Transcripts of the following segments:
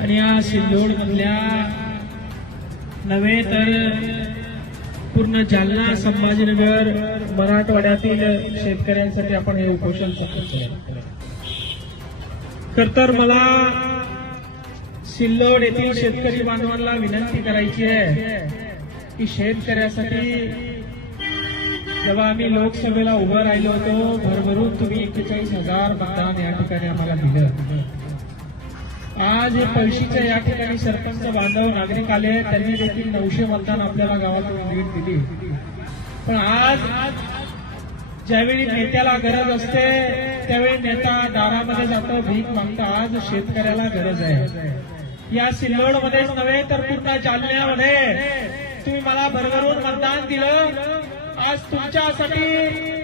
आणि या सिल्लोड मधल्या नव्हे तर पूर्ण जालना संभाजीनगर मराठवाड्यातील शेतकऱ्यांसाठी आपण हे उपोषण खर तर मला सिल्लोड येथील शेतकरी बांधवांना विनंती करायची आहे की शेतकऱ्यासाठी जेव्हा आम्ही लोकसभेला उभं राहिलो होतो भरभरून तुम्ही एक्केचाळीस हजार मतदान या ठिकाणी आम्हाला दिलं. आज पळशीच्या या ठिकाणी सरपंच बांधव नागरिक आले. त्यांनी देखील नऊशे मतदान आपल्याला गावातून भेट दिली. पण आज ज्यावेळी नेत्याला गरज असते त्यावेळी नेता दारामध्ये जातो भीक मागतो. आज शेतकऱ्याला गरज आहे. या सिल्लोडमध्येच नव्हे तर पूर्ण जालन्यामध्ये. तुम्ही मला भरभरून मतदान दिलं. आज तुमच्यासाठी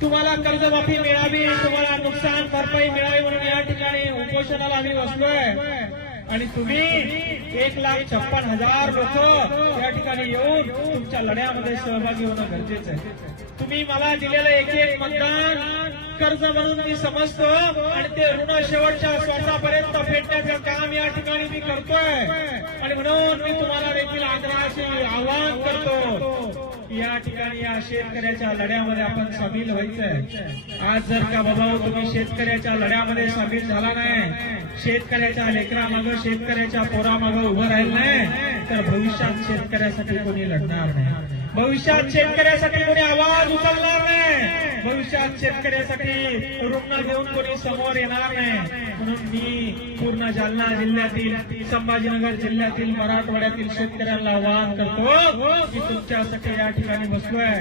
तुम्हाला कर्जमाफी मिळावी तुम्हाला नुकसान भरपाई मिळावी म्हणून या ठिकाणी उपोषणाला आम्ही बसलोय. आणि तुम्ही एक लाख छप्पन हजार लोक या ठिकाणी येऊन तुमच्या लढ्यामध्ये सहभागी होणं गरजेचं आहे. तुम्ही मला दिलेलं एक एक मतदान कर्ज म्हणून मी समजतो आणि ते ऋण शेवटच्या श्वासापर्यंत फेडण्याचं काम या ठिकाणी मी करतोय. आणि म्हणून मी तुम्हाला देखील आग्रहाचे आवाहन या ठिकाणी या शेतकऱ्याच्या लढ्यामध्ये आपण सामील व्हायचंय. आज जर का बाबा हो, तुम्ही शेतकऱ्याच्या लढ्यामध्ये सामील झाला नाही शेतकऱ्याच्या लेकरामागं शेतकऱ्याच्या पोरामागं उभं राहिलं नाही तर भविष्यात शेतकऱ्यासाठी कोणी लढणार नाही. भविष्यात शेतकऱ्यासाठी कोणी आवाज उचलणार नाही. भविष्यात शेतकऱ्यासाठी रुग्ण घेऊन कोणी समोर येणार नाही. म्हणून मी पूर्ण जालना जिल्ह्यातील संभाजीनगर जिल्ह्यातील मराठवाड्यातील शेतकऱ्यांना आवाहन करतो की तुमच्यासाठी या ठिकाणी बसलोय.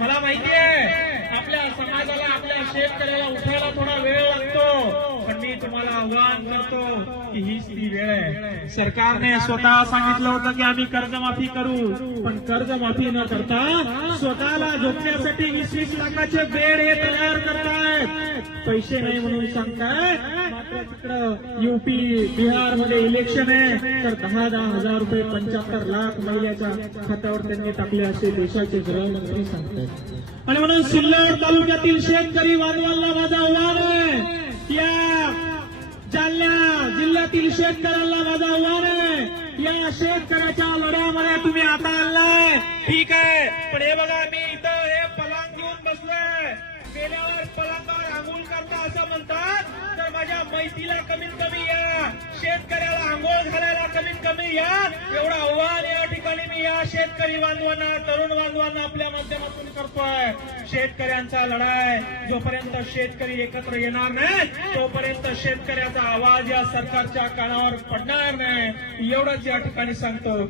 मला माहिती आहे आपल्या समाजाला आपल्या शेतकऱ्याला उठायला थोडा वेळ लागतो पण मी तुम्हाला आवाहन करतो की हीच ती वेळ आहे. सरकारने स्वतः सांगितलं होतं की आम्ही कर्जमाफी करू पण कर्जमाफी न करता स्वतःला झोपण्यासाठी वीस वीस लाखाचे बेड हे तयार करतायत. पैसे नाही म्हणून सांगतायत. मात्र तिकडं युपी बिहारमध्ये इलेक्शन आहे. तर दहा दहा हजार रुपये पंच्याहत्तर लाख महिन्याच्या खात्यावर त्यांनी टाकले असे देशाचे गृहमंत्री सांगतात आणि म्हणून सिल्लोड तालुक्यातील शेतकरी बांधवांना माझं आव्हान आहे. या जालन्या शेतकऱ्याला माझं आव्हान आहे. या शेतकऱ्याच्या लढ्यामध्ये तुम्ही आता आणलाय ठीक आहे. पण हे बघा मी इथं हे पलंग घेऊन बसलोय. गेल्यावर पलांगावर आंघोळ करता असं म्हणतात. तर माझ्या मैतीला कमीत कमी या. शेतकऱ्याला आंघोळ घालायला कमीत कमी या. एवढं आव्हान या ठिकाणी मी या शेतकरी बांधवांना तरुण बांधवांना आपल्या माध्यमातून करतोय. शेतकऱ्यांचा लढाई जोपर्यंत शेतकरी एकत्र येणार नाही तोपर्यंत शेतकऱ्याचा आवाज या सरकारच्या कानावर पडणार नाही एवढंच या ठिकाणी सांगतो.